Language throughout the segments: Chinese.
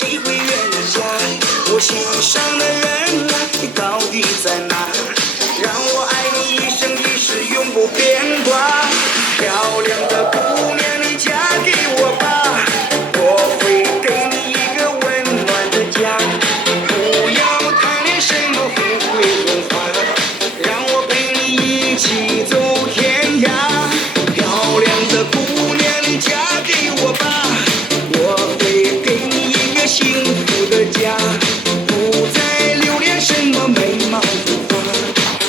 谁会愿意嫁？我心上的人啊，你到底在哪？让我爱你一生一世，永不变卦。漂亮的姑娘，你嫁给我吧，我会给你一个温暖的家。不要贪恋什么富贵荣华，让我陪你一起走天涯。漂亮的姑娘，你嫁给我吧，我会给你一个幸福的家。不再留恋什么美貌如花，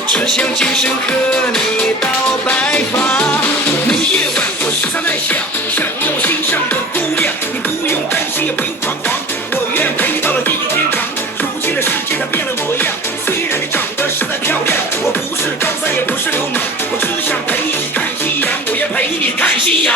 只想今生和你到白发。每个夜晚我时常在想，想要我心上的姑娘，你不用担心也不用彷徨，我愿陪你到了地久天长。如今的世界它变了模样，虽然你长得实在漂亮，我不是高三也不是流氓，我只想陪你一起看夕阳，我愿陪你看夕阳。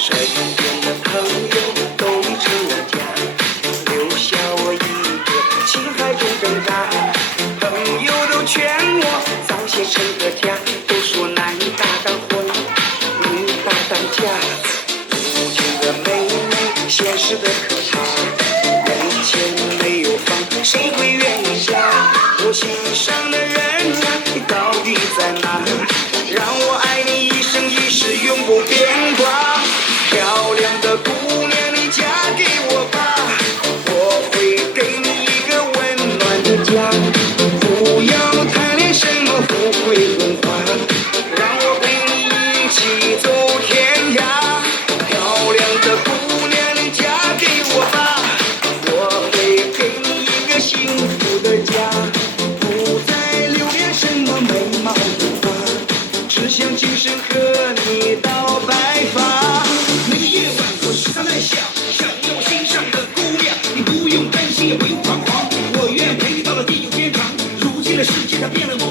身边的朋友都已成了家，留下我一个情海中挣扎。朋友都劝我早些成个家，都说男大当婚，女大当嫁。如今的妹妹现实的可怕，没钱没有房，谁会愿意嫁？我心上的人啊，你到底在哪？让我爱你一生一世，永不变卦。漂亮的姑娘，你嫁给我吧，我会给你一个温暖的家。不要贪恋什么富贵荣华，让我陪你一起走天涯。漂亮的姑娘，你嫁给我吧，我会给你一个幸福的家。不再留恋什么美貌如花，只想今生和你到白发。每个夜晚我时常在想，想要我心上的姑娘，你不用担心也不用彷徨，我愿陪你到了地久天长。如今的世界它变了模